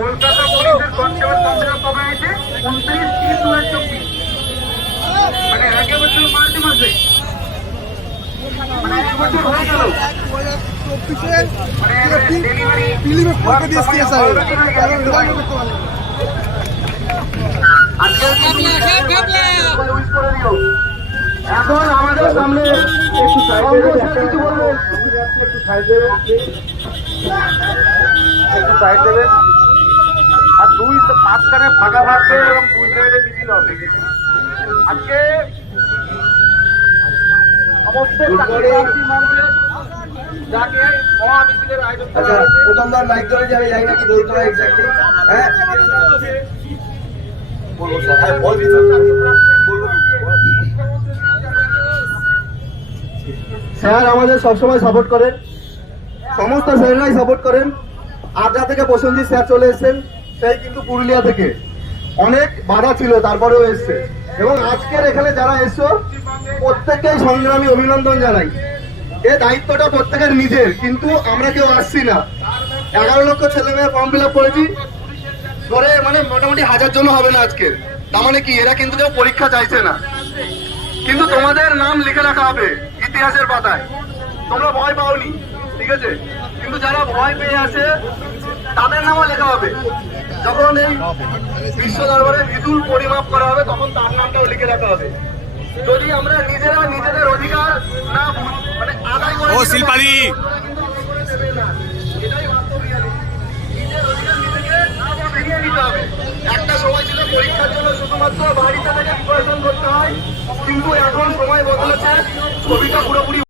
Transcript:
কলকাতা পুলিশের কনস্টেবল সংগ্রাম কবে হয়েছে 29/3/2024 মানে আগে বছর মার্চ মাসে মানে 1 বছর হয়ে গেল। এখন আমাদের সামনে কিছু বলবেন, একটু সাইড দেবেন আর দুই মাঝখানে ফাঁকা থাকবে এবং দুই সাইডে মিছিল হবে। আজকে সমস্ত যাকে মহামিছিলের আয়োজন করা হয়েছে। প্রথমবার মাইক ধরে যাবে যাই নাকি বলতে হয় এক্স্যাক্টলি। হ্যাঁ বলবো স্যার, হ্যাঁ বলবি স্যার আমাদের সবসময় সাপোর্ট করেন, সমস্ত স্যাররাই সাপোর্ট করেন। আগ্রা থেকে প্রসেনজিৎ স্যার চলে এসেছেন, সেই কিন্তু পুরুলিয়া থেকে অনেক বাধা ছিল তারপরেও এসছে। এবং আজকের এখানে যারা এসছো প্রত্যেককেই সংগ্রামী অভিনন্দন জানাই। এই দায়িত্বটা প্রত্যেকের নিজের, কিন্তু আমরা কেউ আসছি না। 11 লক্ষ ছেলে মেয়ে ফর্ম ফিল আপ করেছি, করে মানে মোটামুটি 1000 জন হবে না আজকে। তার মানে কি এরা কিন্তু কেউ পরীক্ষা চাইছে না, কিন্তু তোমাদের নাম লিখে রাখা হবে ইতিহাসের পাতায়। তোমরা ভয় পাওনি, ঠিক আছে, কিন্তু যারা ভয় পেয়ে আসে তাদের নামও লেখা হবে। যখন এই বিশ্ব দরবারে বিদুল পরিমাপ করা হবে তখন তার নামটাও লিখে রাখা হবে। যদি আমরা নিজেরা নিজেদের অধিকার না মানে আদায় করে এটাই বাস্তব রিয়ালিটি। নিজের অধিকার নিজেকে আবার বেরিয়ে নিতে হবে। একটা সময় ছিল পরীক্ষার জন্য শুধুমাত্র বাড়িতে থেকে প্রিপারেশন করতে হয়, কিন্তু এখন সময় বদলেছে, ছবিটা পুরোপুরি